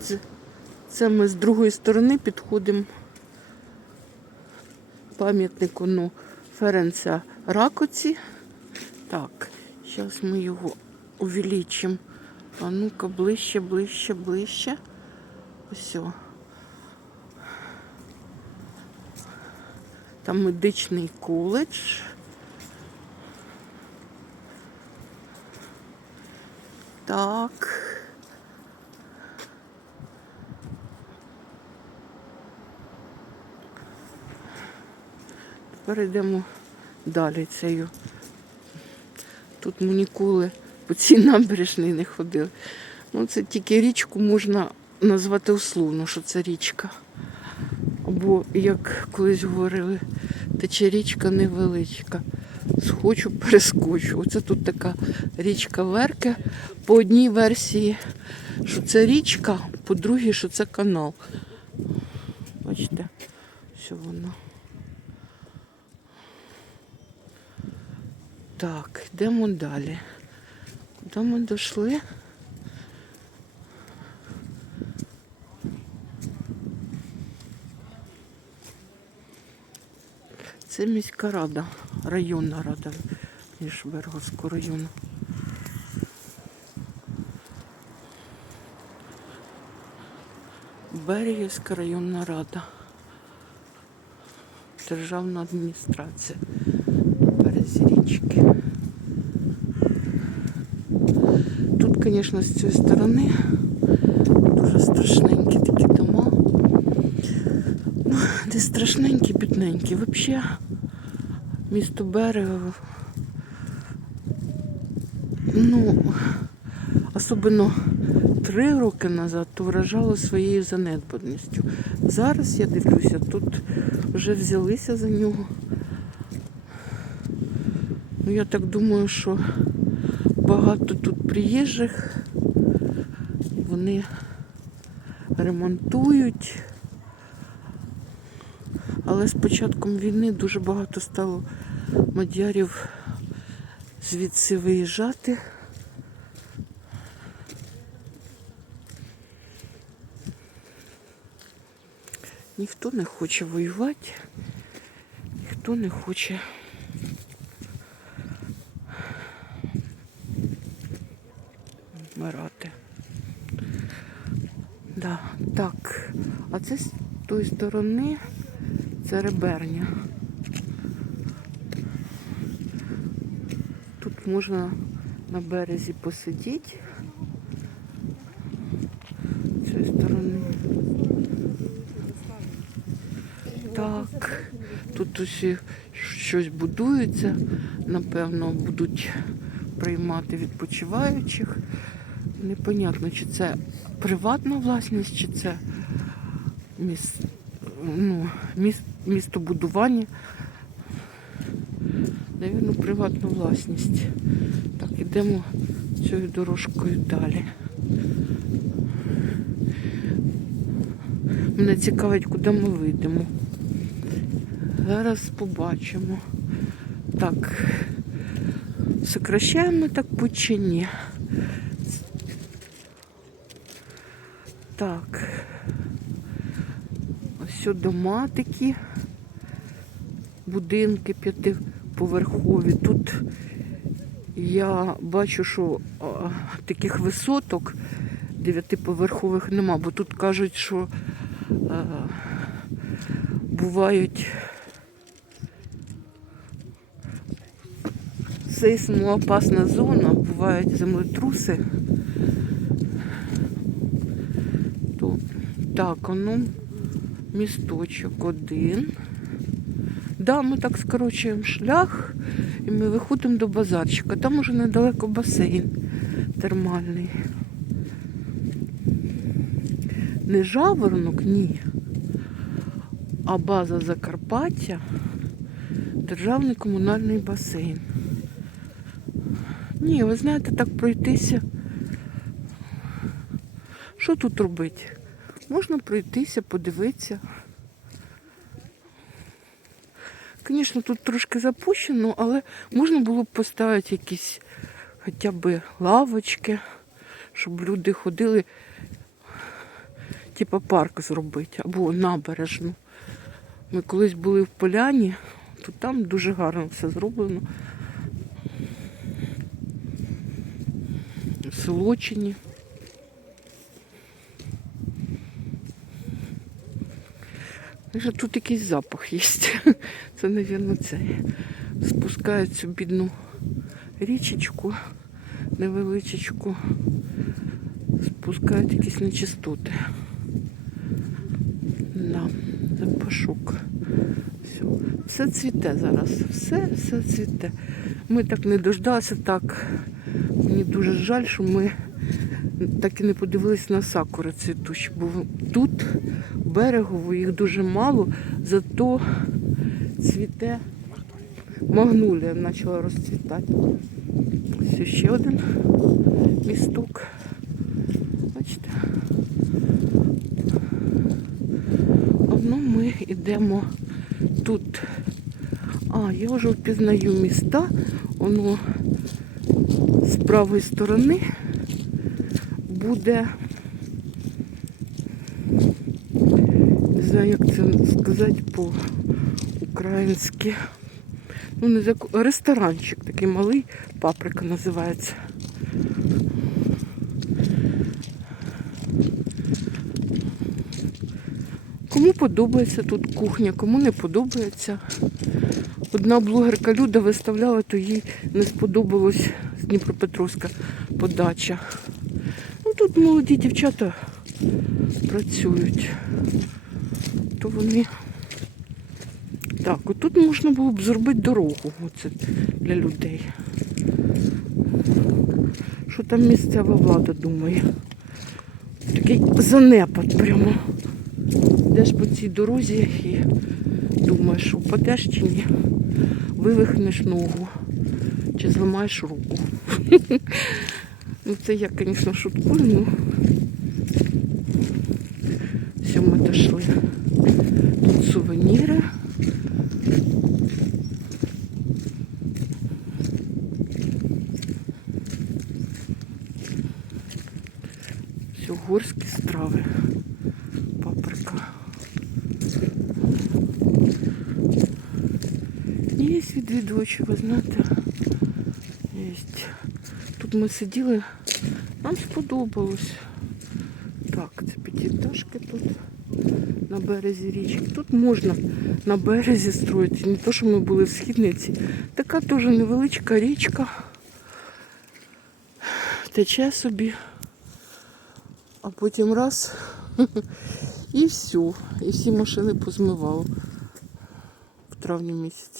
Це, це ми з другої сторони підходимо пам'ятнику ну, Ференця Ракоці. Так, зараз ми його увеличимо. А ну-ка, ближче, ближче, ближче. Ось. Там медичний коледж. Так. Тепер йдемо далі цією. Тут ми ніколи по цій набережній не ходили. Ну, це тільки річку можна назвати условно, що це річка. Або, як колись говорили, тече річка невеличка. Схочу, перескочу. Оце тут така річка Верке. По одній версії, що це річка, по другій, що це канал. Бачите, що воно. Так, йдемо далі. Куди ми дійшли? Це міська рада, районна рада Нішберговського району. Берегівська районна рада. Державна адміністрація річки. Тут, звісно, з цієї сторони дуже страшненькі такі дома. Ну, де страшненькі, бідненькі. Взагалі, місто Берегово. Ну, особливо три роки назад, то вражало своєю занедбаністю. Зараз я дивлюся, тут вже взялися за нього. Ну, я так думаю, що багато тут приїжджих. Вони ремонтують. Але з початком війни дуже багато стало мадярів звідси виїжджати. Ніхто не хоче воювати, ніхто не хоче. Вмирати. Да, так. А це з тої сторони це реберня. Тут можна на березі посидіти. З цієї сторони. Так. Тут усі щось будується. Напевно, будуть приймати відпочиваючих. Непонятно, чи це приватна власність, чи це міс... ну, міс... містобудування. Навірно, приватна власність. Так, ідемо цією дорожкою далі. Мене цікавить, куди ми вийдемо. Зараз побачимо. Так, сокращаємо так по. Так. Ось дома такі, будинки п'ятиповерхові. Тут я бачу, що а, таких висоток дев'ятиповерхових нема, бо тут кажуть, що а, бувають сейсмоопасна зона, бувають землетруси. То, так, ну, місточок один. Да, ми так скорочуємо шлях і ми виходимо до базарчика. Там уже недалеко басейн термальний. Не жаворонок, ні. А база Закарпаття державний комунальний басейн. Ні, ви знаєте, так пройтися. Що тут робити? Можна пройтися, подивитися. Звісно, тут трошки запущено, але можна було б поставити якісь хоча б лавочки, щоб люди ходили, типа парк зробити або набережну. Ми колись були в поляні, то там дуже гарно все зроблено. В Тут якийсь запах є. Це, мабуть, це. Спускають цю бідну річечку невеличечку. Спускають якісь нечистоти. Да, запашок. Все. все цвіте зараз. Все, все цвіте. Ми так не дождалися, так. Мені дуже жаль, що ми так і не подивились на сакури цвітучі. Бо тут берегово їх дуже мало, зато цвіте магнолія почала розцвітати. Ось ще один місток. Бачите. Одно ми йдемо тут. А, я вже впізнаю міста. Воно з правої сторони буде. Не знаю, як це сказати по-українськи. Ну, не зак... ресторанчик такий малий, паприка називається. Кому подобається тут кухня, кому не подобається. Одна блогерка Люда виставляла, то їй не сподобалось Дніпропетровська подача. Ну тут молоді дівчата працюють. То вони. Так, отут можна було б зробити дорогу оце для людей. Що там місцева влада думає? Такий занепад прямо. Йдеш по цій дорозі і думаєш, впадеш чи ні, вивихнеш ногу чи зламаєш руку. Ну це я, звісно, шуткую, ну все, ми дійшли. Тут сувеніри. Все, горські страви. Паприка. Є відвідувачі, ви знаєте. Є. Тут ми сиділи, нам сподобалось. Так, це п'ятиэтажки тут на березі річки. Тут можна на березі строїти. Не то, що ми були в східниці. Така теж невеличка річка. Тече собі. А потім раз. І все. І всі машини позмивало в травні місяці.